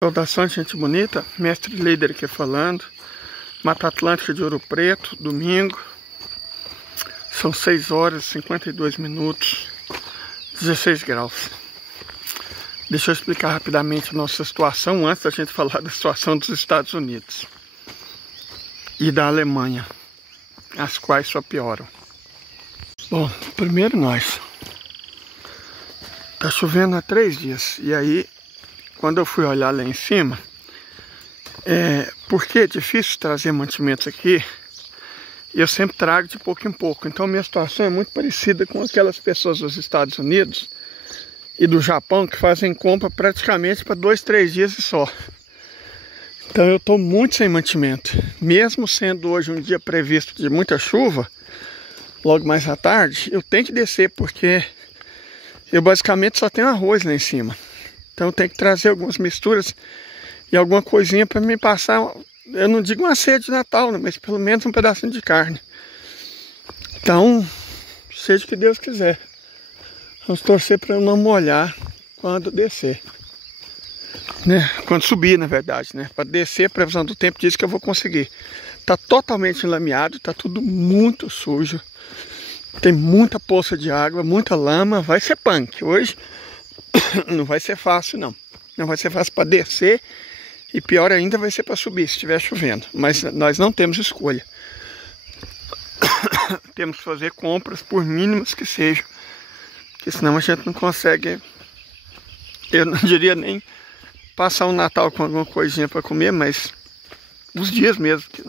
Saudações, gente bonita, mestre líder aqui falando. Mata Atlântica de Ouro Preto, domingo. São 6 horas e 52 minutos, 16 graus. Deixa eu explicar rapidamente a nossa situação antes da gente falar da situação dos Estados Unidos e da Alemanha, as quais só pioram. Bom, primeiro nós. Tá chovendo há 3 dias e aí, quando eu fui olhar lá em cima, porque é difícil trazer mantimentos aqui, eu sempre trago de pouco em pouco. Então minha situação é muito parecida com aquelas pessoas dos Estados Unidos e do Japão que fazem compra praticamente para 2, 3 dias e só. Então eu estou muito sem mantimento. Mesmo sendo hoje um dia previsto de muita chuva, logo mais à tarde, eu tenho que descer porque eu basicamente só tenho arroz lá em cima. Então eu tenho que trazer algumas misturas e alguma coisinha para me passar, eu não digo uma ceia de Natal, né, mas pelo menos um pedacinho de carne. Então, seja o que Deus quiser. Vamos torcer para eu não molhar quando descer. Né? Quando subir, na verdade, né? Para descer, a previsão do tempo diz que eu vou conseguir. Tá totalmente enlameado, tá tudo muito sujo. Tem muita poça de água, muita lama, vai ser punk. Hoje não vai ser fácil, não. Não vai ser fácil para descer e pior ainda vai ser para subir se estiver chovendo. Mas nós não temos escolha. Temos que fazer compras por mínimas que sejam, porque senão a gente não consegue, eu não diria nem passar o Natal com alguma coisinha para comer, mas os dias mesmo que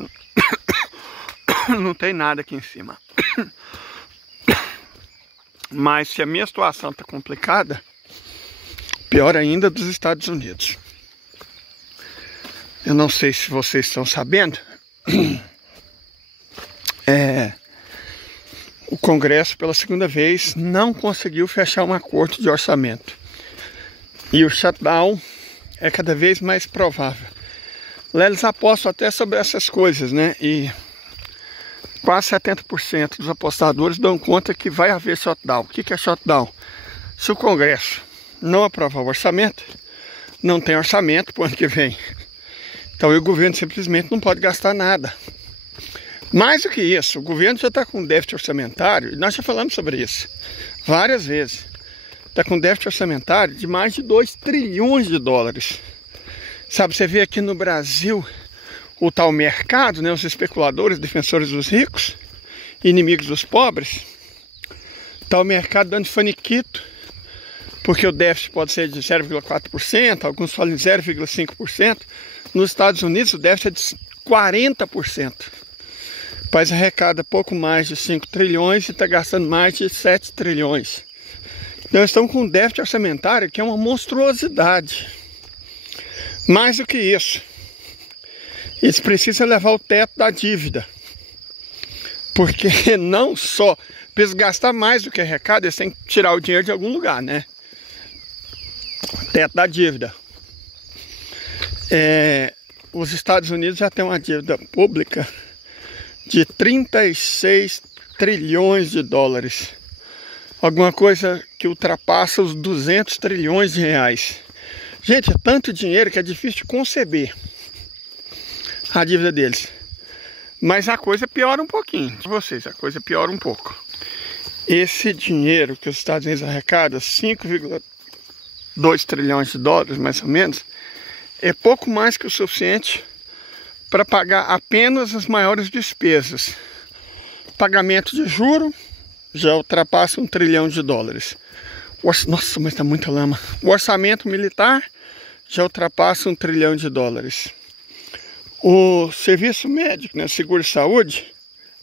não tem nada aqui em cima. Mas se a minha situação está complicada, pior ainda dos Estados Unidos. Eu não sei se vocês estão sabendo, o Congresso pela segunda vez não conseguiu fechar um acordo de orçamento. E o shutdown é cada vez mais provável. Lá eles apostam até sobre essas coisas, né? E quase 70% dos apostadores dão conta que vai haver shutdown. O que é shutdown? Se o Congresso não aprovar o orçamento, não tem orçamento para o ano que vem. Então o governo simplesmente não pode gastar nada. Mais do que isso, o governo já está com déficit orçamentário, e nós já falamos sobre isso várias vezes. Está com déficit orçamentário de mais de 2 trilhões de dólares. Sabe, você vê aqui no Brasil o tal mercado, né, os especuladores, defensores dos ricos, inimigos dos pobres. Está o mercado dando faniquito, porque o déficit pode ser de 0,4%, alguns falam de 0,5%. Nos Estados Unidos o déficit é de 40%. O país arrecada pouco mais de 5 trilhões e está gastando mais de 7 trilhões. Então estamos com um déficit orçamentário que é uma monstruosidade. Mais do que isso, eles precisam levar o teto da dívida. Porque não só para eles gastar mais do que arrecada, eles têm que tirar o dinheiro de algum lugar, né? Teto da dívida. Os Estados Unidos já têm uma dívida pública de 36 trilhões de dólares. Alguma coisa que ultrapassa os 200 trilhões de reais. Gente, é tanto dinheiro que é difícil de conceber a dívida deles. Mas a coisa piora um pouquinho. De vocês, a coisa piora um pouco. Esse dinheiro que os Estados Unidos arrecadam, 5,2 trilhões de dólares, mais ou menos, é pouco mais que o suficiente para pagar apenas as maiores despesas. Pagamento de juro já ultrapassa 1 trilhão de dólares. Nossa, mas está muita lama. O orçamento militar já ultrapassa 1 trilhão de dólares. O serviço médico, né, seguro de saúde,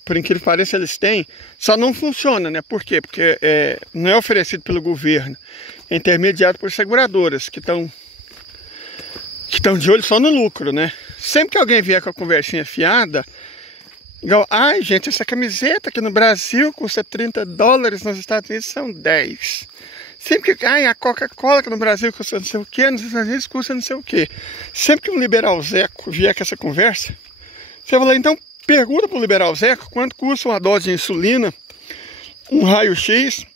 por incrível que pareça, eles têm, só não funciona, né? Por quê? Porque não é oferecido pelo governo, é intermediado por seguradoras que estão de olho só no lucro, né? Sempre que alguém vier com a conversinha fiada, igual, ai gente, essa camiseta aqui no Brasil custa 30 dólares, nos Estados Unidos são 10. Sempre que, a Coca-Cola que no Brasil custa não sei o que, nos Estados Unidos custa não sei o que. Sempre que um liberal Zeco vier com essa conversa, você fala, então pergunta para o liberal Zeco quanto custa uma dose de insulina, um raio-x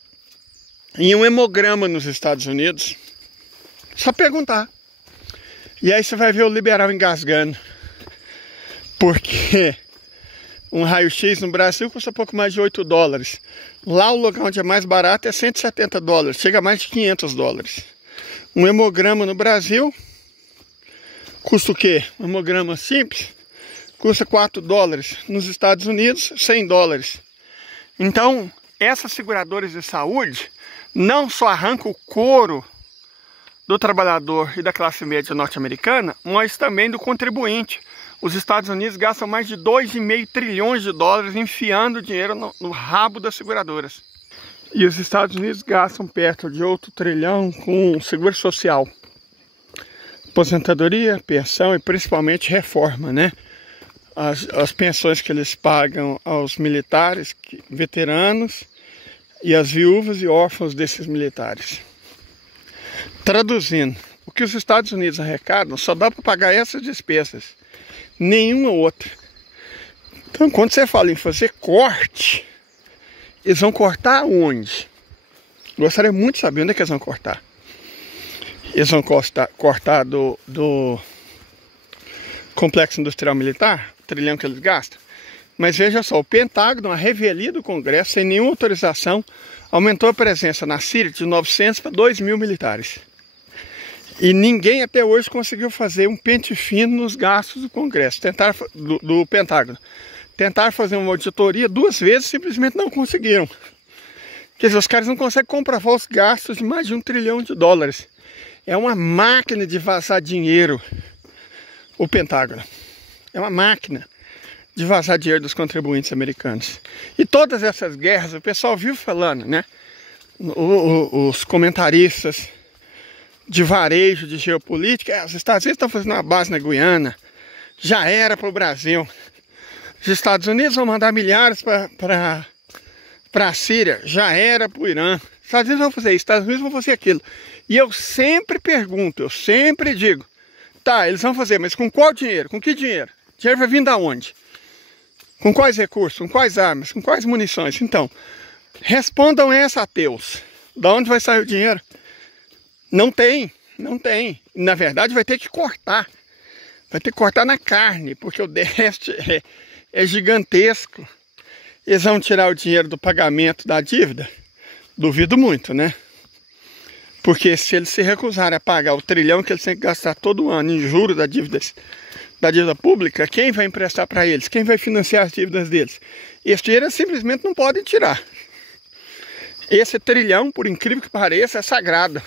e um hemograma nos Estados Unidos. Só perguntar. E aí você vai ver o liberal engasgando. Porque um raio-x no Brasil custa pouco mais de 8 dólares. Lá o lugar onde é mais barato é 170 dólares. Chega a mais de 500 dólares. Um hemograma no Brasil custa o quê? Um hemograma simples custa 4 dólares. Nos Estados Unidos, 100 dólares. Então, essas seguradoras de saúde não só arrancam o couro do trabalhador e da classe média norte-americana, mas também do contribuinte. Os Estados Unidos gastam mais de 2,5 trilhões de dólares enfiando dinheiro no rabo das seguradoras. E os Estados Unidos gastam perto de outro trilhão com seguro social, aposentadoria, pensão e principalmente reforma, né? As pensões que eles pagam aos militares, veteranos e as viúvas e órfãos desses militares. Traduzindo, o que os Estados Unidos arrecadam só dá para pagar essas despesas, nenhuma outra. Então, quando você fala em fazer corte, eles vão cortar onde? Gostaria muito de saber onde é que eles vão cortar. Eles vão cortar do complexo industrial militar, o trilhão que eles gastam. Mas veja só, o Pentágono, a revelia do Congresso, sem nenhuma autorização, aumentou a presença na Síria de 900 para 2.000 militares. E ninguém até hoje conseguiu fazer um pente fino nos gastos do Congresso, do Pentágono. Tentaram fazer uma auditoria 2 vezes, simplesmente não conseguiram. Quer dizer, os caras não conseguem comprovar os gastos de mais de 1 trilhão de dólares. É uma máquina de vazar dinheiro, o Pentágono. É uma máquina de vazar dinheiro dos contribuintes americanos. E todas essas guerras, o pessoal viu falando, né? Os comentaristas de varejo, de geopolítica, os Estados Unidos estão fazendo uma base na Guiana, já era para o Brasil. Os Estados Unidos vão mandar milhares para a Síria, já era para o Irã. Os Estados Unidos vão fazer isso, os Estados Unidos vão fazer aquilo. E eu sempre pergunto, eu sempre digo, tá, eles vão fazer, mas com qual dinheiro? Com que dinheiro? O dinheiro vai vir da onde? Com quais recursos? Com quais armas? Com quais munições? Então, respondam essa, ateus. Da onde vai sair o dinheiro? Não tem, não tem. Na verdade, vai ter que cortar. Vai ter que cortar na carne, porque o déficit é gigantesco. Eles vão tirar o dinheiro do pagamento da dívida? Duvido muito, né? Porque se eles se recusarem a pagar o trilhão que eles têm que gastar todo ano em juros da dívida pública, quem vai emprestar para eles? Quem vai financiar as dívidas deles? Esse dinheiro eles simplesmente não podem tirar. Esse trilhão, por incrível que pareça, é sagrado.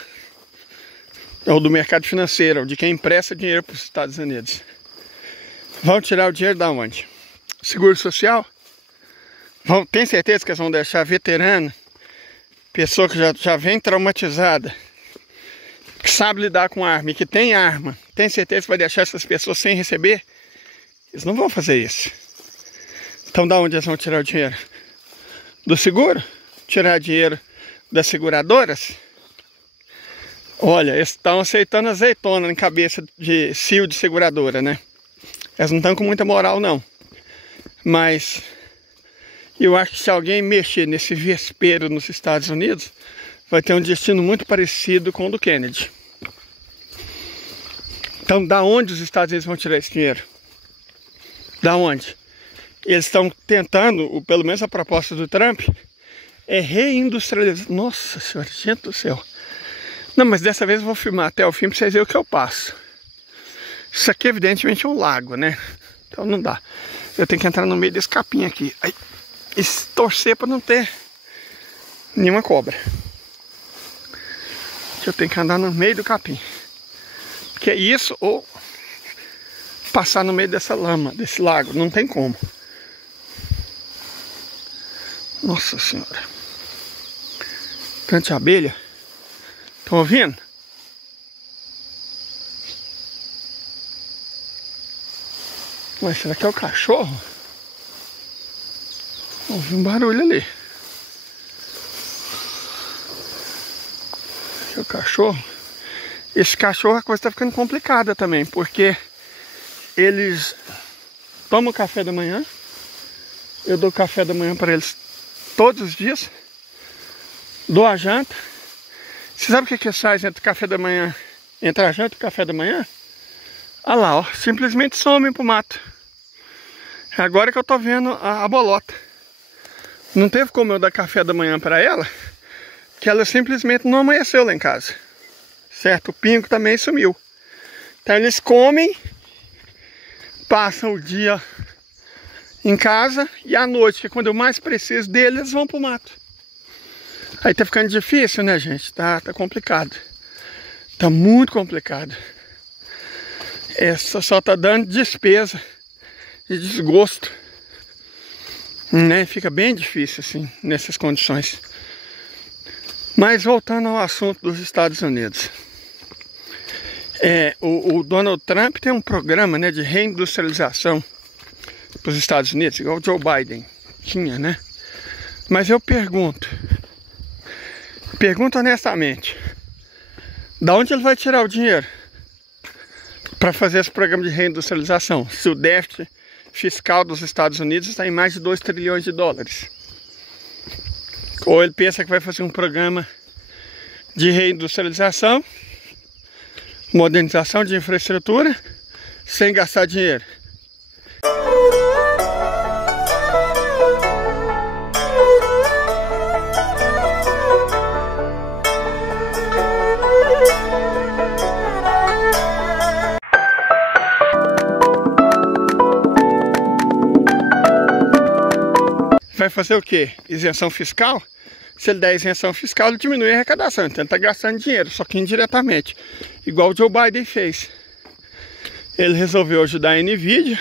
É o do mercado financeiro, o de quem empresta dinheiro para os Estados Unidos. Vão tirar o dinheiro da onde? Seguro social? Tem certeza que eles vão deixar veterano, pessoa que já vem traumatizada, que sabe lidar com arma e que tem arma, tem certeza que vai deixar essas pessoas sem receber? Eles não vão fazer isso. Então da onde eles vão tirar o dinheiro? Do seguro? Tirar dinheiro das seguradoras? Olha, eles estão aceitando azeitona na cabeça de cio de seguradora, né? Eles não estão com muita moral, não. Mas eu acho que se alguém mexer nesse vespeiro nos Estados Unidos, vai ter um destino muito parecido com o do Kennedy. Então, da onde os Estados Unidos vão tirar esse dinheiro? Da onde? Eles estão tentando, pelo menos a proposta do Trump, é reindustrializar. Nossa senhora, gente do céu. Não, mas dessa vez eu vou filmar até o fim para vocês verem o que eu passo. Isso aqui evidentemente é um lago, né? Então não dá. Eu tenho que entrar no meio desse capim aqui. Aí, e torcer para não ter nenhuma cobra. Eu tenho que andar no meio do capim. Que é isso, ou passar no meio dessa lama, desse lago. Não tem como. Nossa senhora. Tanta abelha. Estão ouvindo? Mas será que é o cachorro? Ouvi um barulho ali. É o cachorro. Esse cachorro, a coisa está ficando complicada também, porque eles tomam café da manhã. Eu dou café da manhã para eles todos os dias. Dou a janta. Você sabe o que eles fazem entre o café da manhã, entre a janta e o café da manhã? Olha lá, ó, simplesmente some pro mato. Agora que eu tô vendo a bolota. Não teve como eu dar café da manhã pra ela, que ela simplesmente não amanheceu lá em casa. Certo? O pingo também sumiu. Então eles comem, passam o dia em casa e à noite, que é quando eu mais preciso deles, eles vão pro mato. Aí tá ficando difícil, né, gente? Tá complicado. Tá muito complicado. Essa só tá dando despesa e desgosto, né? Fica bem difícil assim, nessas condições. Mas voltando ao assunto dos Estados Unidos. O Donald Trump tem um programa, né, de reindustrialização para os Estados Unidos, igual o Joe Biden tinha, né? Mas eu pergunto honestamente, da onde ele vai tirar o dinheiro para fazer esse programa de reindustrialização, se o déficit fiscal dos Estados Unidos está em mais de 2 trilhões de dólares? Ou ele pensa que vai fazer um programa de reindustrialização, modernização de infraestrutura, sem gastar dinheiro? Vai fazer o quê? Isenção fiscal? Se ele der isenção fiscal, ele diminui a arrecadação. Então ele está gastando dinheiro, só que indiretamente. Igual o Joe Biden fez. Ele resolveu ajudar a Nvidia.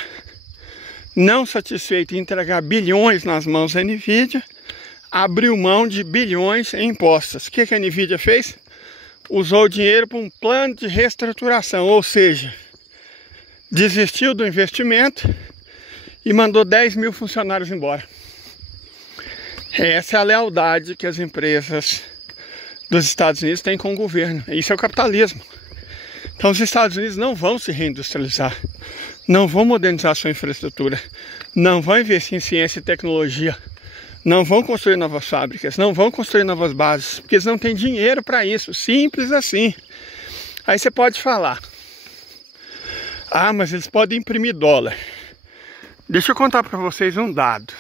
Não satisfeito em entregar bilhões nas mãos da Nvidia, abriu mão de bilhões em impostos. O que a Nvidia fez? Usou o dinheiro para um plano de reestruturação. Ou seja, desistiu do investimento e mandou 10 mil funcionários embora. Essa é a lealdade que as empresas dos Estados Unidos têm com o governo. Isso é o capitalismo. Então os Estados Unidos não vão se reindustrializar, não vão modernizar sua infraestrutura, não vão investir em ciência e tecnologia, não vão construir novas fábricas, não vão construir novas bases, porque eles não têm dinheiro para isso, simples assim. Aí você pode falar, ah, mas eles podem imprimir dólar. Deixa eu contar para vocês um dado.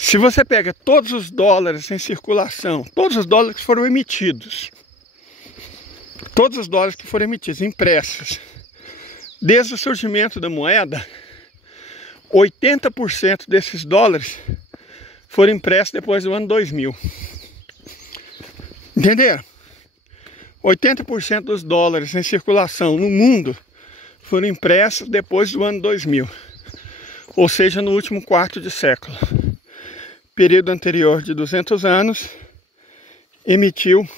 Se você pega todos os dólares em circulação, todos os dólares que foram emitidos, impressos, desde o surgimento da moeda, 80% desses dólares foram impressos depois do ano 2000. Entenderam? 80% dos dólares em circulação no mundo foram impressos depois do ano 2000. Ou seja, no último quarto de século. Período anterior de 200 anos, emitiu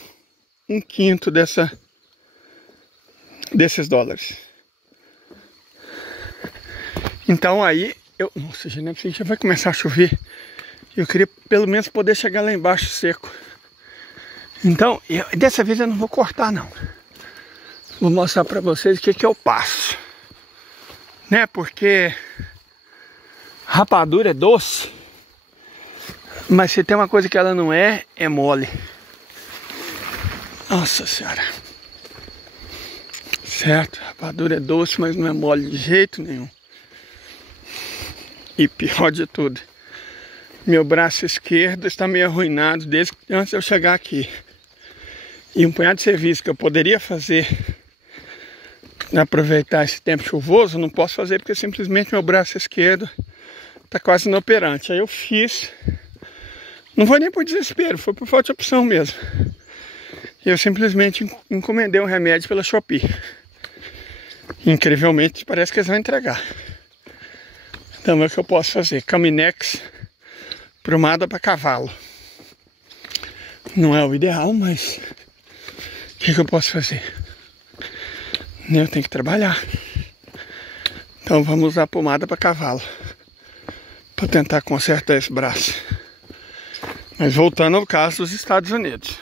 1/5 desses dólares. Então aí, nossa, gente, já vai começar a chover. Eu queria pelo menos poder chegar lá embaixo seco. Então, dessa vez eu não vou cortar não. Vou mostrar para vocês o que eu passo. Né, porque rapadura é doce. Mas se tem uma coisa que ela não é mole. Nossa senhora. Certo, rapadura é doce, mas não é mole de jeito nenhum. E pior de tudo, meu braço esquerdo está meio arruinado desde antes de eu chegar aqui. E um punhado de serviço que eu poderia fazer, aproveitar esse tempo chuvoso, não posso fazer porque simplesmente meu braço esquerdo está quase inoperante. Aí eu fiz... Não foi nem por desespero, foi por falta de opção mesmo. Eu simplesmente encomendei um remédio pela Shopee. Incrivelmente, parece que eles vão entregar. Então é o que eu posso fazer. Caminex, prumada para cavalo. Não é o ideal, mas o que eu posso fazer? Eu tenho que trabalhar. Então vamos usar pomada para cavalo, para tentar consertar esse braço. Mas voltando ao caso dos Estados Unidos.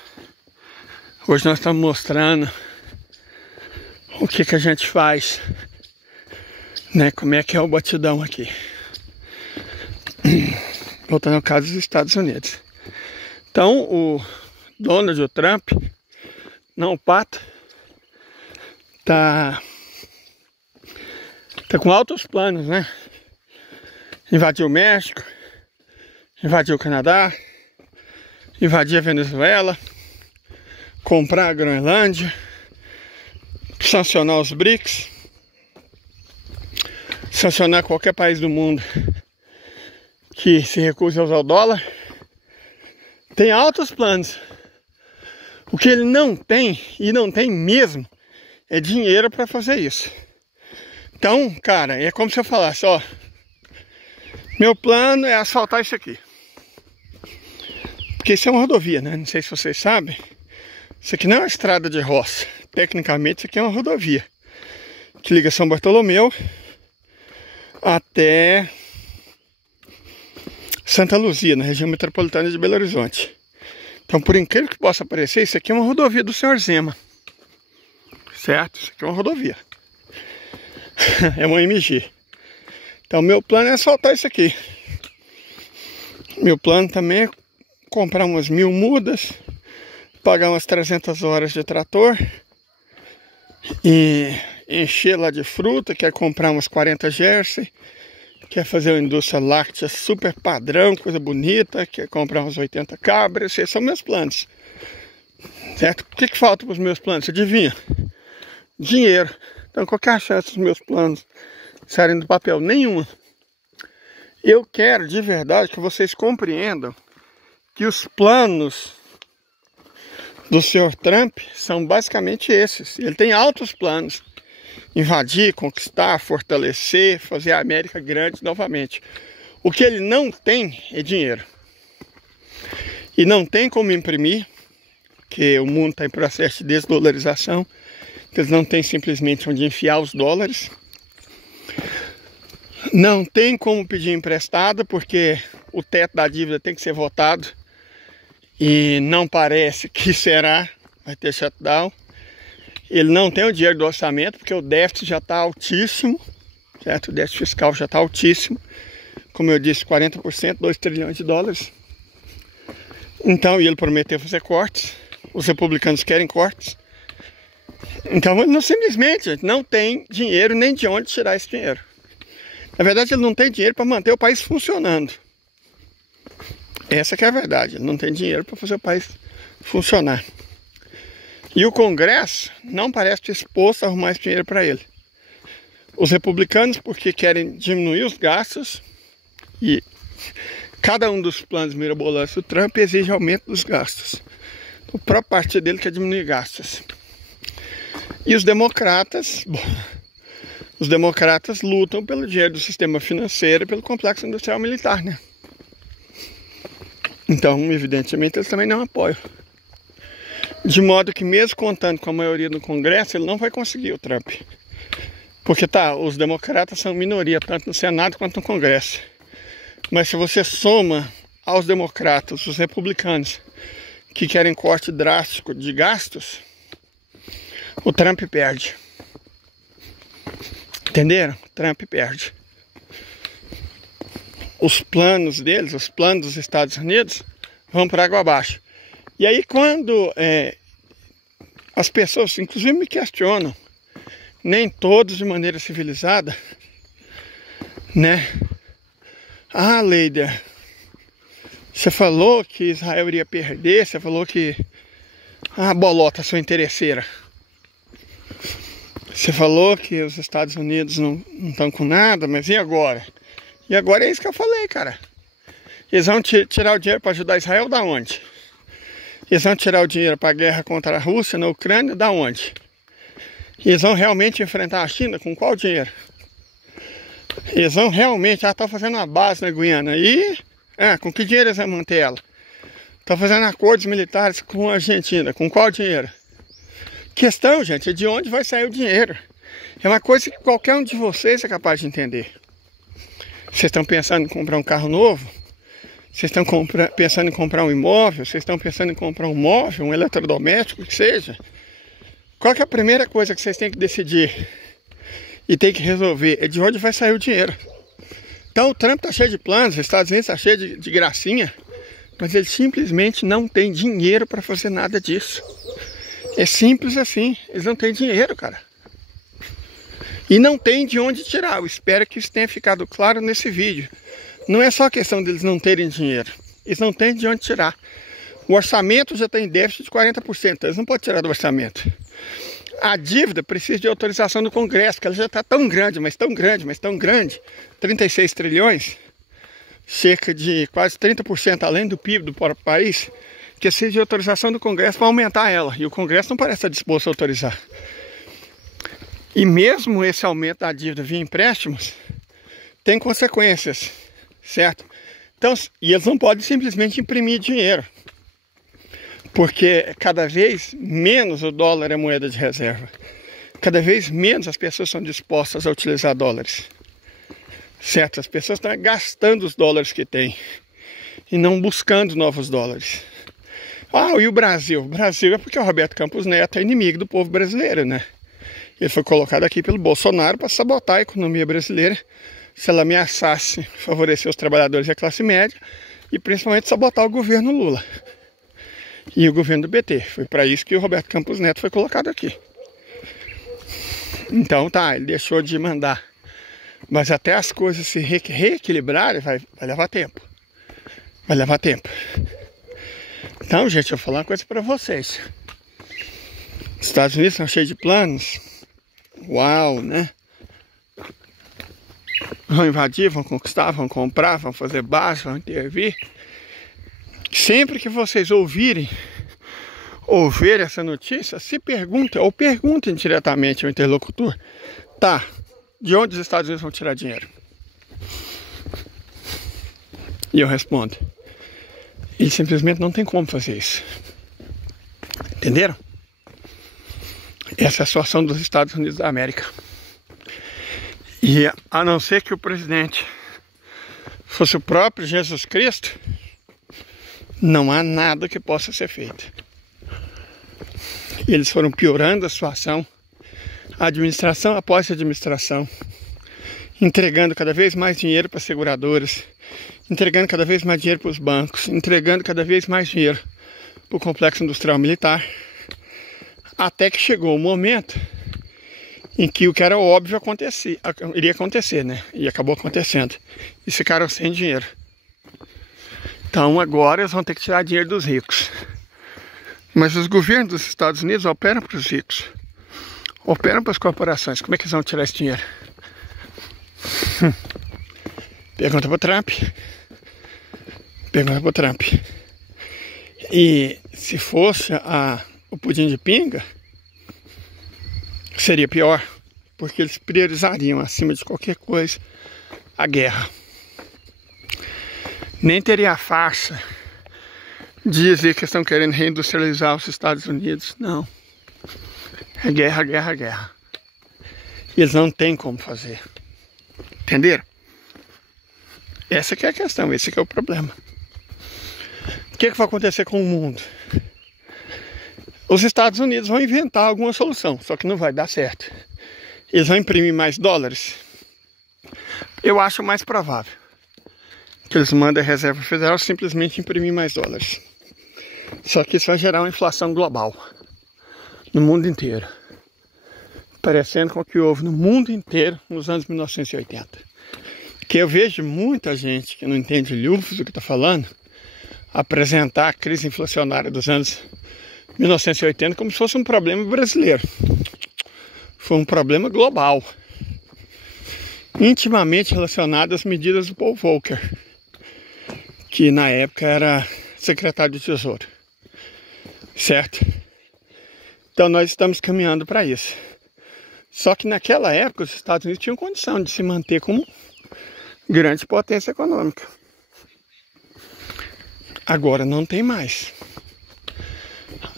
Hoje nós estamos mostrando o que a gente faz, né? Como é que é o batidão aqui. Voltando ao caso dos Estados Unidos. Então o Donald Trump, não o Pato, tá Tá com altos planos, né? Invadir o México, invadir o Canadá, invadir a Venezuela, comprar a Groenlândia, sancionar os BRICS, sancionar qualquer país do mundo que se recuse a usar o dólar. Tem altos planos. O que ele não tem, e não tem mesmo, é dinheiro para fazer isso. Então, cara, é como se eu falasse, ó, meu plano é asfaltar isso aqui. Porque isso é uma rodovia, né? Não sei se vocês sabem. Isso aqui não é uma estrada de roça. Tecnicamente, isso aqui é uma rodovia que liga São Bartolomeu até Santa Luzia, na região metropolitana de Belo Horizonte. Então, por incrível que possa parecer, isso aqui é uma rodovia do Senhor Zema. Certo? Isso aqui é uma rodovia. É uma MG. Então, meu plano é asfaltar isso aqui. Meu plano também é comprar umas 1000 mudas, pagar umas 300 horas de trator e encher lá de fruta. Quer comprar umas 40 Jersey, quer fazer uma indústria láctea super padrão, coisa bonita, quer comprar uns 80 cabras. Esses são meus planos, certo? O que falta para os meus planos? Adivinha? Dinheiro. Então, qual que é a chance dos meus planos saírem do papel? Nenhuma. Eu quero de verdade que vocês compreendam que os planos do senhor Trump são basicamente esses. Ele tem altos planos: invadir, conquistar, fortalecer, fazer a América grande novamente. O que ele não tem é dinheiro. E não tem como imprimir, porque o mundo está em processo de desdolarização. Eles não têm simplesmente onde enfiar os dólares. Não tem como pedir emprestado, porque o teto da dívida tem que ser votado. E não parece que será. Vai ter shutdown. Ele não tem o dinheiro do orçamento, porque o déficit já está altíssimo. Certo? O déficit fiscal já está altíssimo. Como eu disse, 40%, 2 trilhões de dólares. Então, ele prometeu fazer cortes. Os republicanos querem cortes. Então, ele não, simplesmente não tem dinheiro nem de onde tirar esse dinheiro. Na verdade, ele não tem dinheiro para manter o país funcionando. Essa que é a verdade. Ele não tem dinheiro para fazer o país funcionar. E o Congresso não parece disposto a arrumar esse dinheiro para ele. Os republicanos, porque querem diminuir os gastos, e cada um dos planos mirabolantes do Trump exige aumento dos gastos. O próprio partido dele quer diminuir gastos. E os democratas, lutam pelo dinheiro do sistema financeiro e pelo complexo industrial militar, né? Então, evidentemente, eles também não apoiam. De modo que, mesmo contando com a maioria do Congresso, ele não vai conseguir o Trump. Porque os democratas são minoria, tanto no Senado quanto no Congresso. Mas se você soma aos democratas, os republicanos, que querem corte drástico de gastos, o Trump perde. Entenderam? O Trump perde. Os planos deles, os planos dos Estados Unidos, vão por água abaixo. E aí quando as pessoas, inclusive, me questionam, nem todos de maneira civilizada, né? Ah, Leida, você falou que Israel iria perder, você falou que... Ah, bolota, sua interesseira. Você falou que os Estados Unidos não estão com nada, mas e agora? E agora é isso que eu falei, cara. Eles vão tirar o dinheiro para ajudar Israel da onde? Eles vão tirar o dinheiro para a guerra contra a Rússia na Ucrânia da onde? Eles vão realmente enfrentar a China com qual dinheiro? Eles vão realmente... estão fazendo uma base na Guiana. E com que dinheiro eles vão manter ela? Estão fazendo acordos militares com a Argentina. Com qual dinheiro? Questão, gente, é de onde vai sair o dinheiro. É uma coisa que qualquer um de vocês é capaz de entender. Vocês estão pensando em comprar um carro novo? Vocês estão pensando em comprar um imóvel? Vocês estão pensando em comprar um móvel, um eletrodoméstico, o que seja? Qual que é a primeira coisa que vocês têm que decidir e tem que resolver? É de onde vai sair o dinheiro. Então o Trump está cheio de planos, os Estados Unidos está cheio de gracinha, mas ele simplesmente não tem dinheiro para fazer nada disso. É simples assim, eles não têm dinheiro, cara. E não tem de onde tirar. Eu espero que isso tenha ficado claro nesse vídeo. Não é só a questão deles não terem dinheiro. Eles não têm de onde tirar. O orçamento já tem déficit de 40%. Eles não podem tirar do orçamento. A dívida precisa de autorização do Congresso, porque ela já está tão grande, mas tão grande, mas tão grande. 36 trilhões, cerca de quase 30% além do PIB do próprio país, que precisa de autorização do Congresso para aumentar ela. E o Congresso não parece estar disposto a autorizar. E mesmo esse aumento da dívida via empréstimos tem consequências, certo? Então, e eles não podem simplesmente imprimir dinheiro, porque cada vez menos o dólar é moeda de reserva. Cada vez menos as pessoas são dispostas a utilizar dólares, certo? As pessoas estão gastando os dólares que têm e não buscando novos dólares. Ah, e o Brasil? O Brasil é porque o Roberto Campos Neto é inimigo do povo brasileiro, né? Ele foi colocado aqui pelo Bolsonaro para sabotar a economia brasileira, se ela ameaçasse favorecer os trabalhadores e a classe média, e principalmente sabotar o governo Lula e o governo do PT. Foi para isso que o Roberto Campos Neto foi colocado aqui. Então tá, ele deixou de mandar. Mas até as coisas se reequilibrarem vai levar tempo. Vai levar tempo. Então, gente, eu vou falar uma coisa para vocês. Os Estados Unidos estão cheios de planos. Uau, né? Vão invadir, vão conquistar, vão comprar, vão fazer base, vão intervir. Sempre que vocês ouvirem ou ver essa notícia, se perguntem ou perguntem diretamente ao interlocutor: tá, de onde os Estados Unidos vão tirar dinheiro? E eu respondo: ele simplesmente não tem como fazer isso. Entenderam? Essa é a situação dos Estados Unidos da América. E a não ser que o presidente fosse o próprio Jesus Cristo, não há nada que possa ser feito. E eles foram piorando a situação, administração após administração, entregando cada vez mais dinheiro para as seguradoras, entregando cada vez mais dinheiro para os bancos, entregando cada vez mais dinheiro para o complexo industrial militar, até que chegou o momento em que o que era óbvio iria acontecer, né? E acabou acontecendo. E ficaram sem dinheiro. Então agora eles vão ter que tirar dinheiro dos ricos. Mas os governos dos Estados Unidos operam para os ricos. Operam para as corporações. Como é que eles vão tirar esse dinheiro? Pergunta para o Trump. Pergunta para o Trump. E se fosse o pudim de pinga, seria pior, porque eles priorizariam acima de qualquer coisa a guerra. Nem teria a farsa de dizer que estão querendo reindustrializar os Estados Unidos. Não. É guerra, guerra, guerra. E eles não têm como fazer. Entenderam? Essa que é a questão, esse que é o problema. O que vai acontecer com o mundo? Os Estados Unidos vão inventar alguma solução, só que não vai dar certo. Eles vão imprimir mais dólares? Eu acho mais provável que eles mandem a Reserva Federal simplesmente imprimir mais dólares. Só que isso vai gerar uma inflação global no mundo inteiro, parecendo com o que houve no mundo inteiro nos anos 1980. Que eu vejo muita gente que não entende lufos do que está falando apresentar a crise inflacionária dos anos 1980 como se fosse um problema brasileiro. Foi um problema global, intimamente relacionado às medidas do Paul Volcker, que na época era secretário de Tesouro, certo? Então nós estamos caminhando para isso. Só que naquela época os Estados Unidos tinham condição de se manter como grande potência econômica. Agora não tem mais.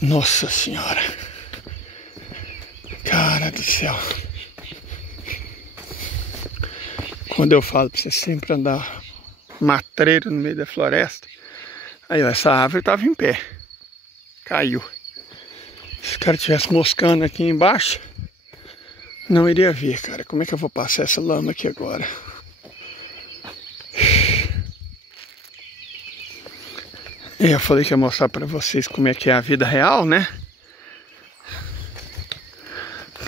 Nossa Senhora. Cara do céu. Quando eu falo para você sempre andar matreiro no meio da floresta, aí ó, essa árvore estava em pé. Caiu. Se o cara estivesse moscando aqui embaixo, não iria ver, cara. Como é que eu vou passar essa lama aqui agora? Eu falei que ia mostrar pra vocês como é que é a vida real, né?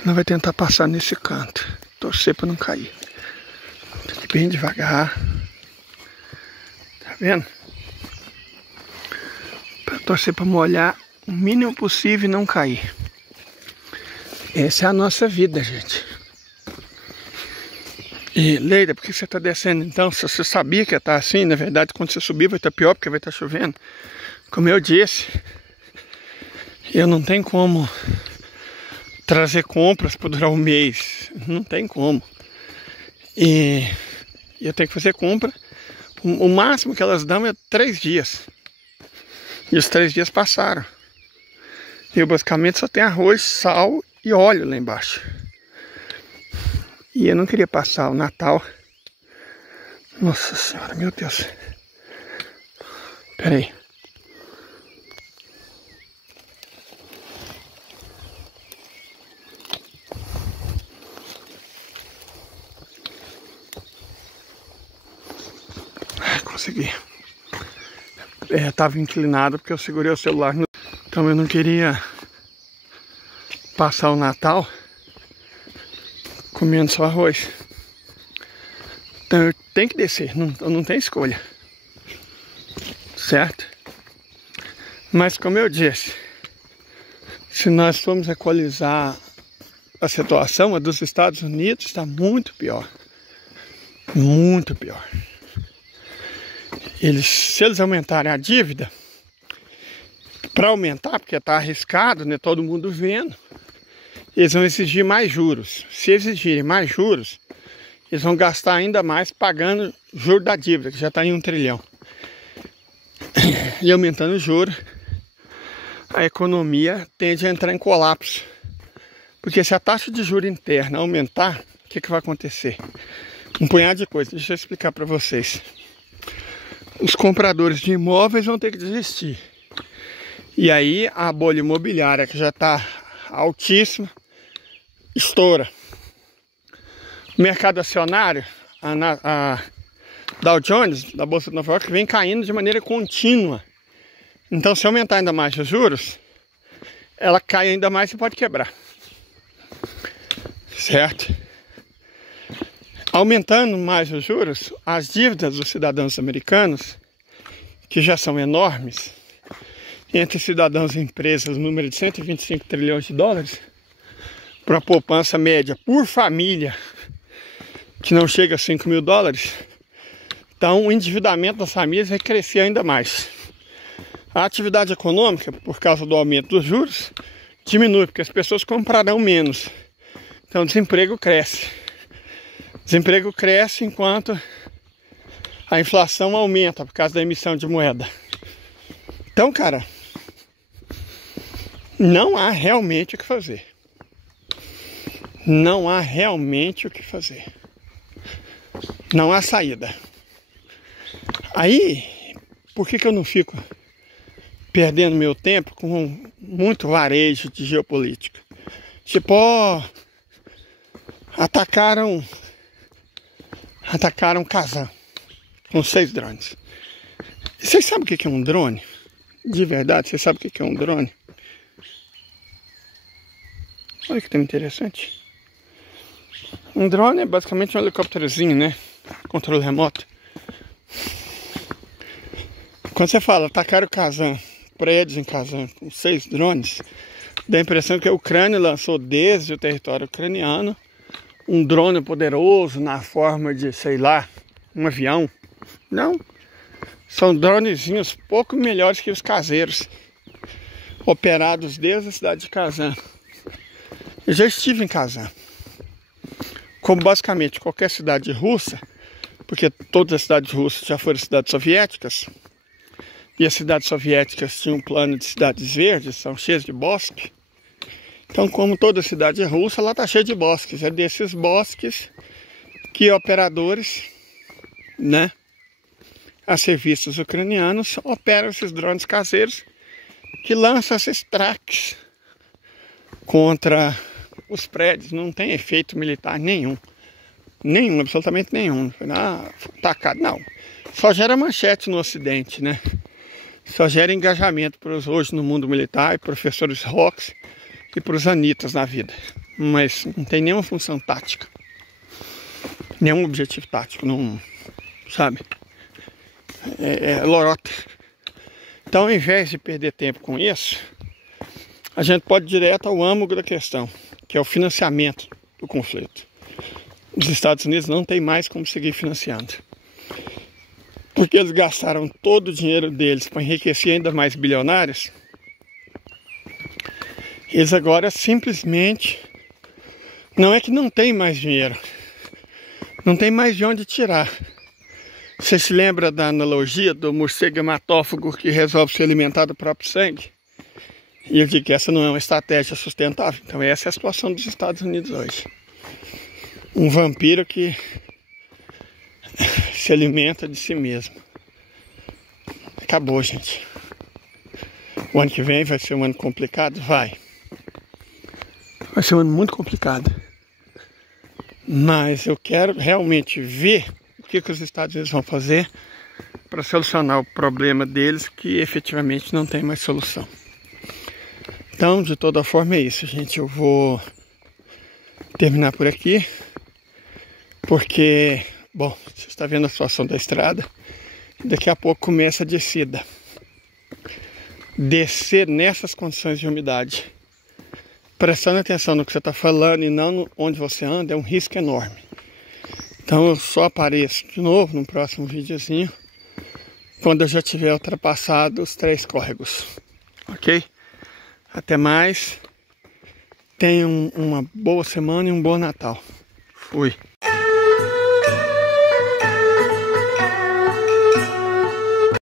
Não vai tentar passar nesse canto. Tô torcer para não cair. Tem que ir bem devagar. Tá vendo? Para torcer para molhar o mínimo possível e não cair. Essa é a nossa vida, gente. E Leila, por que você está descendo então? Se você sabia que ia estar assim, na verdade quando você subir vai estar pior porque vai estar chovendo. Como eu disse, eu não tenho como trazer compras para durar um mês. Não tem como. E eu tenho que fazer compra. O máximo que elas dão é 3 dias. E os 3 dias passaram. E eu basicamente só tenho arroz, sal e óleo lá embaixo. E eu não queria passar o Natal. Nossa Senhora, meu Deus. Pera aí. Consegui. Tava inclinado porque eu segurei o celular. Então eu não queria passar o Natal comendo só arroz. Então eu tenho que descer, eu não tenho escolha. Certo? Mas como eu disse, se nós formos equalizar a situação, a dos Estados Unidos está muito pior. Muito pior. Se eles aumentarem a dívida, para aumentar, porque está arriscado, né, todo mundo vendo, eles vão exigir mais juros. Se exigirem mais juros, eles vão gastar ainda mais pagando juros da dívida, que já está em 1 trilhão. E aumentando o juro, a economia tende a entrar em colapso. Porque se a taxa de juros interna aumentar, o que vai acontecer? Um punhado de coisas, deixa eu explicar para vocês. Os compradores de imóveis vão ter que desistir. E aí a bolha imobiliária, que já está altíssima, estoura. O mercado acionário, a Dow Jones, da Bolsa de Nova York, vem caindo de maneira contínua. Então, se aumentar ainda mais os juros, ela cai ainda mais e pode quebrar. Certo? Aumentando mais os juros, as dívidas dos cidadãos americanos, que já são enormes, entre cidadãos e empresas, o número de 125 trilhões de dólares, para a poupança média por família, que não chega a 5 mil dólares, então o endividamento das famílias vai crescer ainda mais. A atividade econômica, por causa do aumento dos juros, diminui, porque as pessoas comprarão menos. Então o desemprego cresce. O desemprego cresce enquanto a inflação aumenta por causa da emissão de moeda. Então, cara, não há realmente o que fazer. Não há realmente o que fazer. Não há saída. Aí, por que eu não fico perdendo meu tempo com muito varejo de geopolítica? Tipo, atacaram Kazan com 6 drones. Vocês sabem o que é um drone? De verdade, vocês sabem o que é um drone? Olha que tema interessante. Um drone é basicamente um helicópterozinho, né? Controle remoto. Quando você fala atacaram Kazan, prédios em Kazan com 6 drones, dá a impressão que a Ucrânia lançou desde o território ucraniano um drone poderoso na forma de, sei lá, um avião. Não. São dronezinhos pouco melhores que os caseiros, operados desde a cidade de Kazan. Eu já estive em Kazan. Como basicamente qualquer cidade russa, porque todas as cidades russas já foram cidades soviéticas, e as cidades soviéticas tinham um plano de cidades verdes, são cheias de bosque. Então, como toda cidade russa, ela está cheia de bosques. É desses bosques que operadores, né, a serviços ucranianos, operam esses drones caseiros que lançam esses traques contra os prédios. Não tem efeito militar nenhum. Nenhum, absolutamente nenhum. Atacado, não. Só gera manchete no Ocidente, né? Só gera engajamento hoje no mundo militar, professores rocks e para os anitas na vida. Mas não tem nenhuma função tática. nenhum objetivo tático, não, sabe? É lorota. Então, ao invés de perder tempo com isso, a gente pode ir direto ao âmago da questão, que é o financiamento do conflito. Os Estados Unidos não tem mais como seguir financiando, porque eles gastaram todo o dinheiro deles para enriquecer ainda mais bilionários. Eles agora simplesmente, não é que não tem mais dinheiro, não tem mais de onde tirar. Você se lembra da analogia do morcego hematófago que resolve se alimentar do próprio sangue? E eu digo que essa não é uma estratégia sustentável. Então essa é a situação dos Estados Unidos hoje. Um vampiro que se alimenta de si mesmo. Acabou, gente. O ano que vem vai ser um ano complicado? Vai. Vai ser um ano muito complicado. Mas eu quero realmente ver o que os Estados Unidos vão fazer para solucionar o problema deles, que efetivamente não tem mais solução. Então, de toda forma é isso, gente. Eu vou terminar por aqui, porque, bom, você está vendo a situação da estrada. Daqui a pouco começa a descida. Descer nessas condições de umidade, prestando atenção no que você está falando e não onde você anda, é um risco enorme. Então eu só apareço de novo no próximo videozinho quando eu já tiver ultrapassado os 3 córregos. Ok? Até mais. Tenham uma boa semana e um bom Natal. Fui.